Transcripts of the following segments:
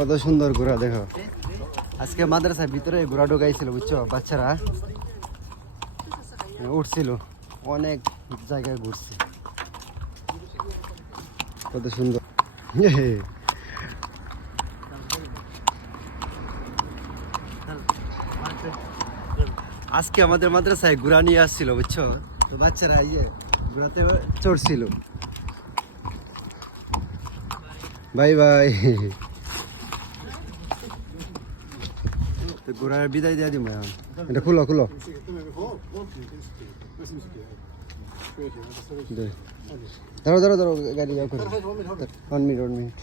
কত সুন্দর ঘোড়া, দেখো। আজকে মাদ্রাসার ভিতরে ঘোড়া ঢোকাইছিল, বুঝছ? বাচ্চারা উঠছিল। অনেক জায়গায় ঘুরছে। কত সুন্দর। আজকে আমাদের মাদ্রাসায় ঘোড়া নিয়ে আসছিল, বুঝছ? তো বাচ্চারা ইয়ে ঘোড়াতে চড়ছিল। বাই বাই তো ঘোড়ার বিদায় দিয়ে দিব এটা খুলো খুলো। ধরো ধরো ধরো, গাড়ি যাও করে। ওয়ান মিনিট ওয়ান মিনিট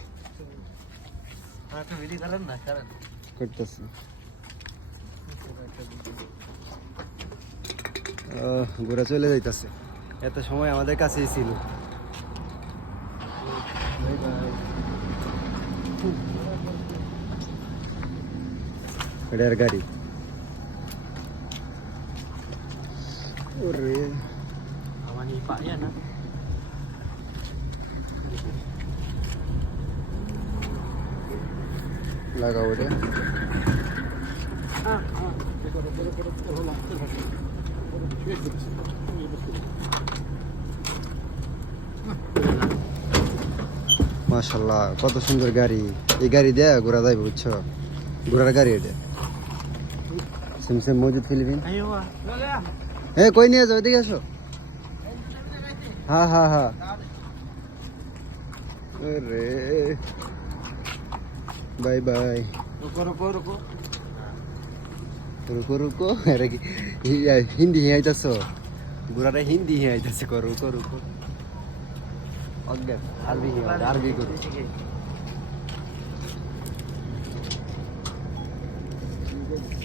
করতেছি। ঘোড়া চলে যাইতেছে। এত সময় আমাদের কাছেই ছিল। Bye bye. এটার গাড়ি ওরে লাগাও ওটা মাশাল্লাহ কত সুন্দর গাড়ি এই গাড়ি দেয়া ঘোরা যাইব বুঝছ ঘোড়ার গাড়ি এটা 심심 뭐지 필리핀? 아니요. ए कोई नहीं है हाँ हाँ हाँ। अरे। Bye bye. रुको रुको रुको। अरे हिंदी ही सो। बुरा रे हिंदी ही आइज़ रुको रुको। अगर आरबी आरबी को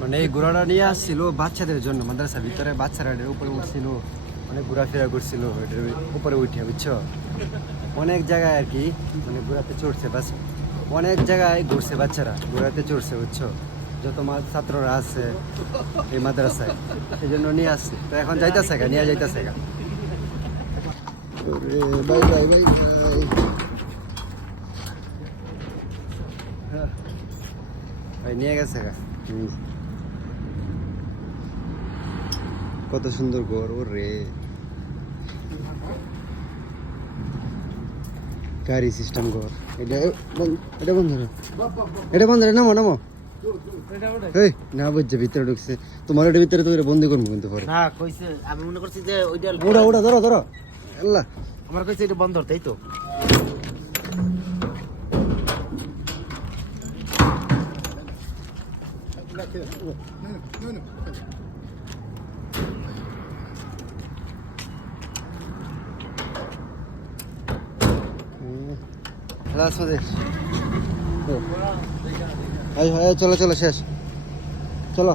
মানে এই ঘোড়াটা নিয়ে আসছিল বাচ্চাদের জন্য মাদ্রাসার ভিতরে বাচ্চারা উপরে উঠছিল অনেক ঘোরাফেরা করছিল উপরে উঠে বুঝছ? অনেক জায়গায় আর কি মানে ঘোড়াতে চড়ছে বাস। অনেক জায়গায় ঘুরছে বাচ্চারা ঘোড়াতে চড়ছে বুঝছ? যত ছাত্ররা আছে এই মাদ্রাসায় সেই জন্য নিয়ে আসছে। তো এখন যাইতেছে গা নিয়ে যাইতেছে গা। Bye bye bye bye. ভাই নিয়ে গেছে। কত সুন্দর ঘর ও রে গাড়ি সিস্টেম ঘর। এটা বন্ধ- এটা বন্ধ এটা বন্ধ রে নামো নামো। এই না বুঝছে ভিতরে ঢুকছে। তোমার ওটা ভিতরে বন্দি করব কিন্তু পরে। না কইছে আমি মনে করছি যে ওইটা ওটা ওটা ধরো ধরো। আল্লাহ। আমার কইছে এটা বন্ধ তাই তো? লাস মধ্যে এই এই চলো চলো শেষ। চলো।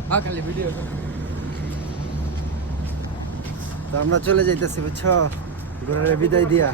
তো আমরা চলে যাইতেছি বুঝছ? ঘোরার বিদায় দিয়া।